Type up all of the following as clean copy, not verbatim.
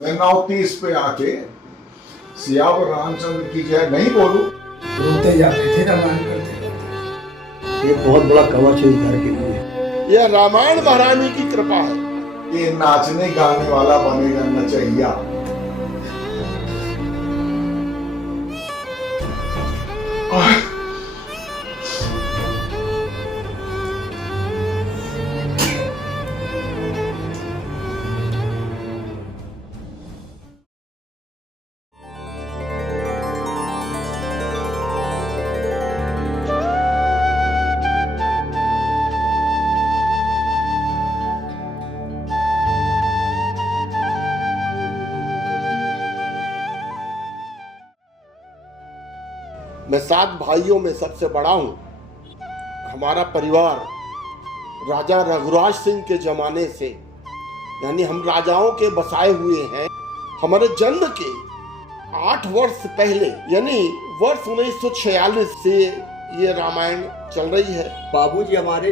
मैं 9:30 पे आके सियावर रामचंद्र की जय नहीं बोलूं, रोते जाते थे रामायण करते। एक बहुत बड़ा कवच है इस घर के लिए। यह रामायण महारानी की कृपा है। ये नाचने गाने वाला बनेगा नचैया। मैं 7 भाइयों में सबसे बड़ा हूं। हमारा परिवार राजा रघुराज सिंह के जमाने से, यानी हम राजाओं के बसाए हुए हैं। हमारे जन्म के 8 वर्ष पहले, यानी वर्ष 1946 से ये रामायण चल रही है। बाबूजी हमारे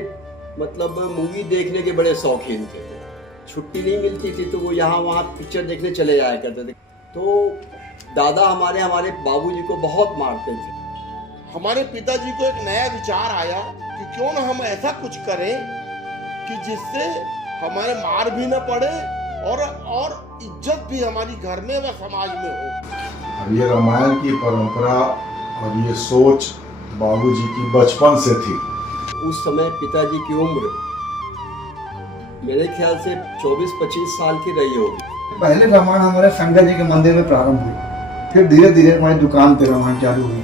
मतलब मूवी देखने के बड़े शौकीन थे। छुट्टी नहीं मिलती थी तो वो यहाँ वहाँ पिक्चर देखने चले जाया करते थे। तो दादा हमारे बाबूजी को बहुत मारते थे। हमारे पिताजी को एक नया विचार आया कि क्यों ना हम ऐसा कुछ करें कि जिससे हमारे मार भी न पड़े और इज्जत भी हमारी घर में व समाज में हो। अब ये रामायण की परंपरा और ये सोच बाबूजी की बचपन से थी। उस समय पिताजी की उम्र मेरे ख्याल से 24-25 साल की रही होगी। पहले रामायण हमारे शंकर जी के मंदिर में प्रारंभ हुई, फिर धीरे धीरे हमारी दुकान पे रामायण चालू हुई।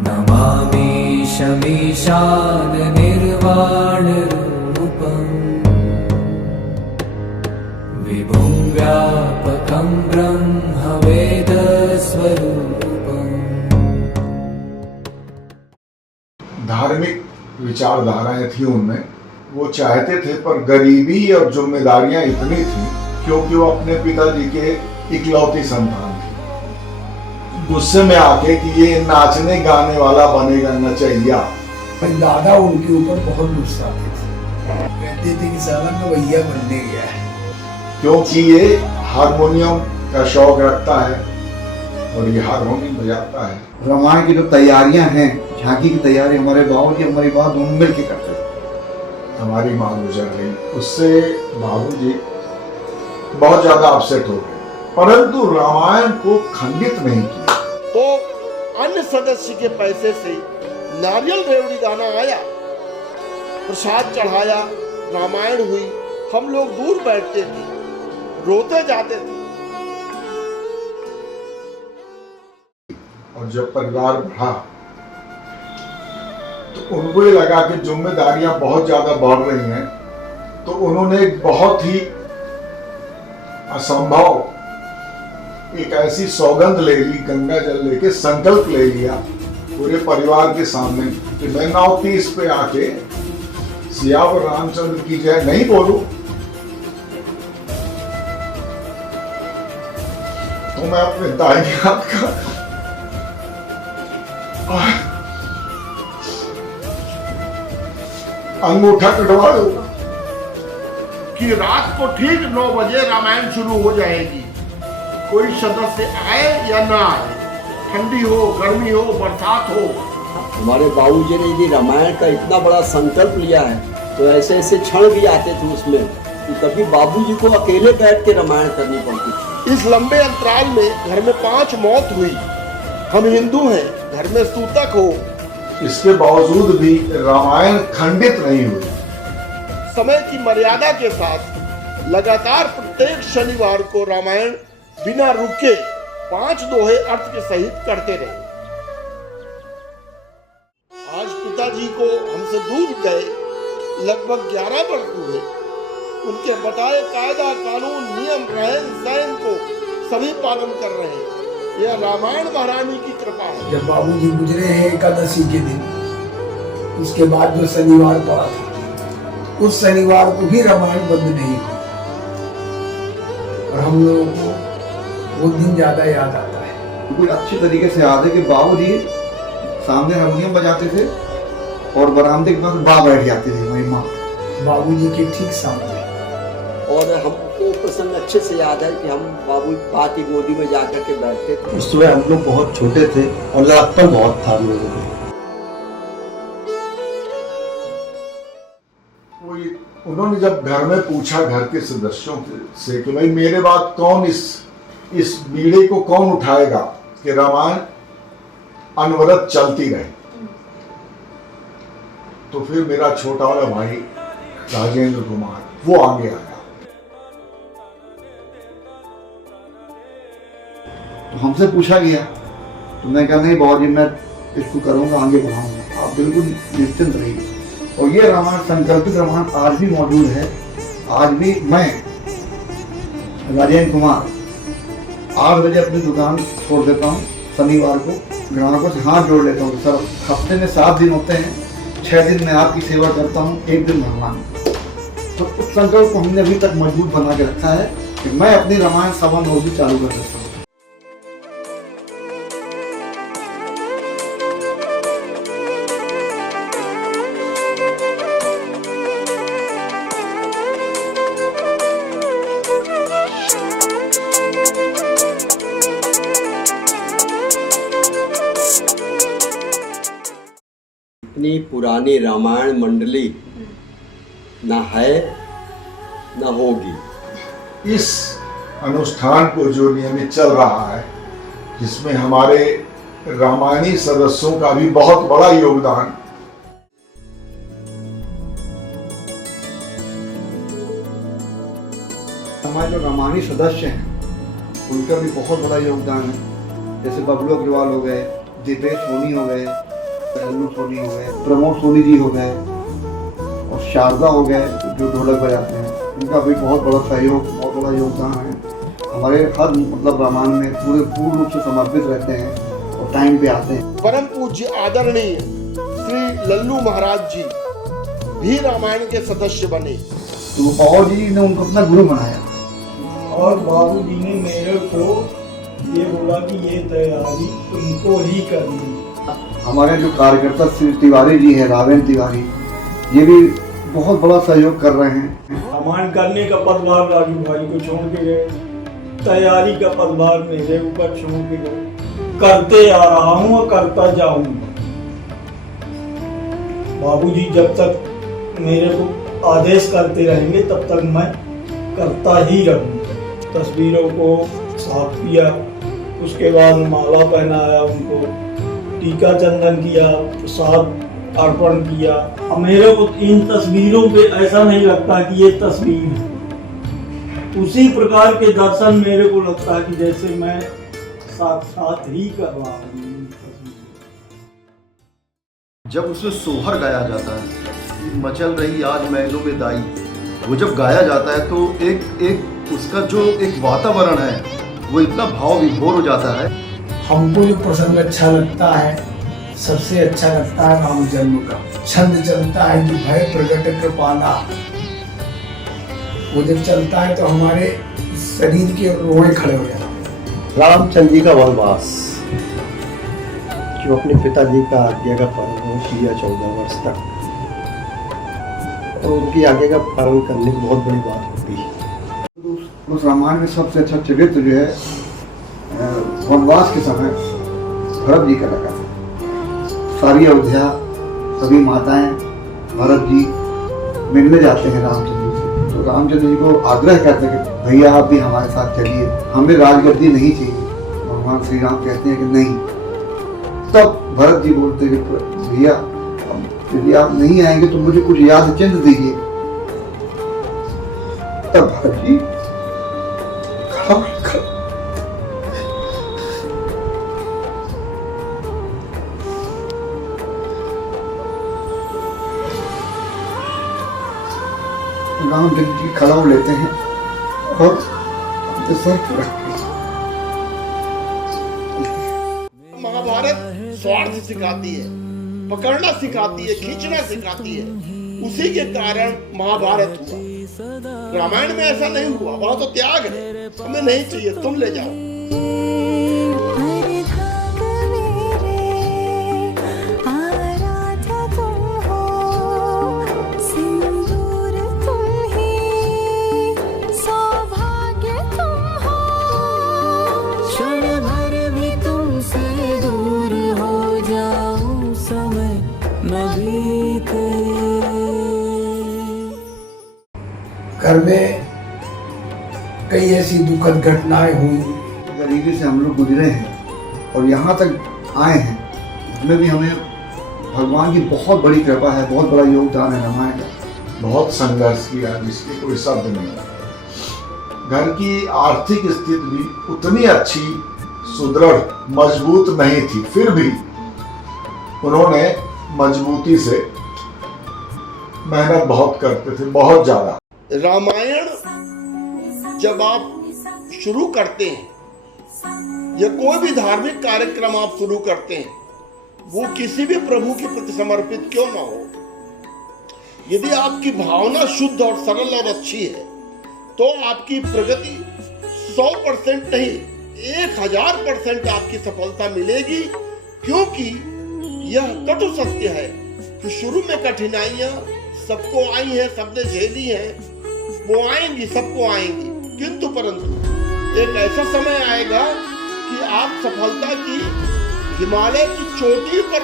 नमामि शमीशान निर्वाण रूपम् विभुं व्यापकं ब्रह्म वेद स्वरूपम्। धार्मिक विचारधाराएं थी उनमें। वो चाहते थे, पर गरीबी और जिम्मेदारियां इतनी थी क्योंकि वो अपने पिताजी के इकलौती संतान थे। गुस्से में आके कि ये नाचने गाने वाला बनेगा नचैया। पर दादा उनके ऊपर बहुत गुस्सा आते थे, कहते थे कि साला मैं भैया बनने गया है। क्योंकि ये हारमोनियम का शौक रखता है और ये हारमोनियम बजाता है। रामायण की जो तैयारियां हैं, झांकी की तैयारी हमारे बाबूजी हमारी बात दोनों मिल के करते थे। हमारी माँ गुजर गई, उससे बाबूजी बहुत ज्यादा अपसेट हो गए, परंतु रामायण को खंडित नहीं किया। तो अन्य सदस्य के पैसे से नारियल रेवड़ी गाना आया, प्रसाद चढ़ाया, रामायण हुई। हम लोग दूर बैठते थे, रोते जाते थे। और जब परिवार बढ़ा तो उनको ये लगा कि जिम्मेदारियां बहुत ज्यादा बढ़ रही हैं, तो उन्होंने एक बहुत ही असंभव एक ऐसी सौगंध ले ली, गंगा जल लेके संकल्प ले लिया पूरे परिवार के सामने कि मैं 9:30 पे आके सियावर रामचंद्र की जय नहीं बोलूं तो मैं अपने दाहिने हाथ का अंगूठा कटवा दूंगा कि रात को ठीक 9 बजे रामायण शुरू हो जाएगी। कोई सदस्य आए या ना आए, ठंडी हो, गर्मी हो, बरसात हो। हमारे बाबूजी ने यदि रामायण का इतना बड़ा संकल्प लिया है तो ऐसे ऐसे क्षण भी आते थे उसमें कि कभी बाबूजी को अकेले बैठ के रामायण करनी पड़ती। इस लंबे अंतराल में घर में 5 मौत हुई। हम हिंदू हैं, घर में सूतक हो, इसके बावजूद भी रामायण खंडित नहीं हुई। समय की मर्यादा के साथ लगातार प्रत्येक शनिवार को रामायण बिना रुके 5 दोहे अर्थ के सहित करते रहे। आज पिताजी को हमसे दूर गए लगभग 11 वर्ष हुए। उनके बताए कायदा, कानून, नियम, रहन सहन को सभी पालन कर रहे हैं। यह रामायण महारानी की कृपा है। जब बाबूजी गुजरे हैं एकादशी के दिन, उसके बाद जो शनिवार पड़ा था, उस शनिवार को भी रामायण बंद नहीं हुआ। और हम लोगों को वो दिन ज्यादा याद आता है। बिल्कुल अच्छी तरीके से याद है कि बाबूजी सामने हारमोनियम बजाते थे और बरामदे के पास माँ बैठ जाती थी, मेरी माँ। बाबूजी के ठीक सामने। और हमको प्रसंग अच्छे से याद है कि हम बाबू पा की गोदी में जाकर के बैठते थे। उस समय हम लोग बहुत छोटे थे और लगता बहुत था हम लोगों को। उन्होंने जब घर में पूछा घर के सदस्यों से कि भाई मेरे बाद कौन इस बीड़े को कौन उठाएगा कि रामायण अनवरत चलती रहे, तो फिर मेरा छोटा वाला भाई राजेंद्र कुमार वो आगे आया। तो हमसे पूछा गया तो मैं कहा नहीं बाबूजी मैं इसको करूँगा, आगे बढ़ाऊंगा, आप बिल्कुल निश्चिंत रहिए। और ये रामायण संकल्पित रामायण आज भी मौजूद है। आज भी मैं राजेंद्र कुमार 8 बजे अपनी दुकान छोड़ देता हूँ, शनिवार को ग्राहकों से हाथ जोड़ लेता हूँ, सर हफ्ते में 7 दिन होते हैं, 6 दिन मैं आपकी सेवा करता हूँ, 1 दिन भगवान। तो उस संकल्प को हमने अभी तक मजबूत बना के रखा है कि मैं अपनी रामायण सभा में भी चालू कर सकता हूँ। इतनी पुरानी रामायण मंडली ना है ना होगी। इस अनुष्ठान को जो नियमित चल रहा है, जिसमें हमारे रामायणी सदस्यों का भी बहुत बड़ा योगदान, हमारे जो रामायणी सदस्य हैं उनका भी बहुत बड़ा योगदान है। जैसे बबलू अग्रवाल हो गए, दीपेश सोनी हो गए, लल्लू सोनी हो गए, प्रमोद सोनी जी हो गए और शारदा हो गए जो ढोलक बजाते हैं, इनका भी बहुत बड़ा सहयोग, बहुत बड़ा योगदान है। हमारे हर मतलब रामायण में पूर्ण रूप से समर्पित रहते हैं और टाइम पे आते हैं। परम पूज्य आदरणीय श्री लल्लू महाराज जी भी रामायण के सदस्य बने। तो वो बाबू जी ने उनको अपना गुरु बनाया। और बाबूजी ने मेरे को ये बोला कि ये तैयारी तुमको ही करनी। हमारे जो कार्यकर्ता श्री तिवारी जी हैं, रावेन तिवारी, ये भी बहुत बड़ा सहयोग कर रहे हैं। रामायण करने का पदभार राजू भाई को छोड़ के गए, तैयारी का पदभार मेरे ऊपर छोड़ के गए। करते आ रहा हूँ और करता जाऊंगा। बाबूजी जब तक मेरे को आदेश करते रहेंगे तब तक मैं करता ही रहूँगा। तस्वीरों को साफ किया, उसके बाद माला पहनाया, उनको टीका चंदन किया, प्रसाद अर्पण किया। अब मेरे को इन तस्वीरों पे ऐसा नहीं लगता कि ये तस्वीर है, उसी प्रकार के दर्शन मेरे को लगता है कि जैसे मैं साक्षात ही कर रहा हूँ। जब उसमें सोहर गाया जाता है, मचल रही आज महलों में दाई, वो जब गाया जाता है तो एक उसका जो एक वातावरण है वो इतना भाव विभोर हो जाता है। हमको जो प्रसंग अच्छा लगता है, सबसे अच्छा लगता है राम जन्म का। छंद चलता है कि भय प्रगट कृपाला, वो जब चलता है तो हमारे शरीर के रोए खड़े हो जाते हैं। रामचंद्र जी का वनवास, जो अपने पिताजी का आज्ञा का पालन किया 14 वर्ष तक, और उनकी आज्ञा का पालन करने की बहुत बड़ी बात होती है। उस रामायण में सबसे अच्छा चरित्र जो है वनवास के समय भरत जी का लगा। सारी अयोध्या, सभी माताएं भरत जी मिलने जाते हैं रामचंद्र जी से, तो रामचंद्र जी को आग्रह करते हैं कि भैया आप भी हमारे साथ चलिए, हमें राजगद्दी नहीं चाहिए। भगवान श्री राम कहते हैं कि नहीं। तब भरत जी बोलते हैं कि भैया यदि आप नहीं आएंगे तो मुझे कुछ याद चिन्ह दीजिए। तब भरत जी रामचंद्र जी खड़ा हो लेते हैं और सर पे रख के। महाभारत स्वार्थ सिखाती है, पकड़ना सिखाती है, खींचना सिखाती है। उसी के कारण महाभारत हुआ। रामायण में ऐसा नहीं हुआ, वहां तो त्याग है, हमें नहीं चाहिए, तुम ले जाओ। आराध्य तुम हो घर में कई ऐसी दुखद घटनाएं हुई। गरीबी से हम लोग गुजरे हैं और यहाँ तक आए हैं, इसमें भी हमें भगवान की बहुत बड़ी कृपा है, बहुत बड़ा योगदान है रामायण का। बहुत संघर्ष किया जिसकी कोई शब्द नहीं। घर की आर्थिक स्थिति भी उतनी अच्छी, सुदृढ़, मजबूत नहीं थी, फिर भी उन्होंने मजबूती से मेहनत बहुत करते थे, बहुत ज्यादा। रामायण जब आप शुरू करते हैं या कोई भी धार्मिक कार्यक्रम आप शुरू करते हैं, वो किसी भी प्रभु के प्रति समर्पित क्यों ना हो, यदि आपकी भावना शुद्ध और सरल और अच्छी है तो आपकी प्रगति 100% नहीं 1000% आपकी सफलता मिलेगी। क्योंकि यह कटु सत्य है कि शुरू में कठिनाइयां सबको आई हैं, सबने झेली हैं, वो आएंगी, सबको आएंगी, किंतु परंतु एक ऐसा समय आएगा कि आप सफलता की हिमालय की चोटी पर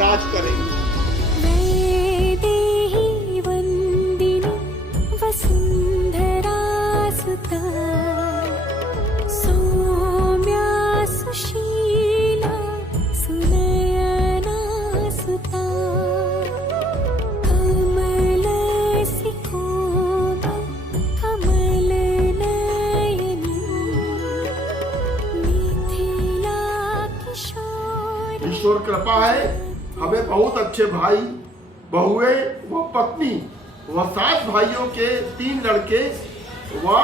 राज करेंगे। ईश्वर कृपा है, हमें बहुत अच्छे भाई, बहुए, व पत्नी, व 7 भाइयों के 3 लड़के व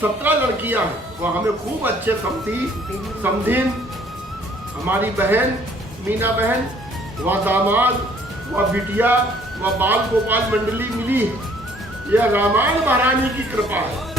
17 लड़कियां हैं। वह हमें खूब अच्छे समधीन, हमारी बहन मीना बहन, व दामाद, व बिटिया, व बाल गोपाल मंडली मिली है। यह रामायण महारानी की कृपा है।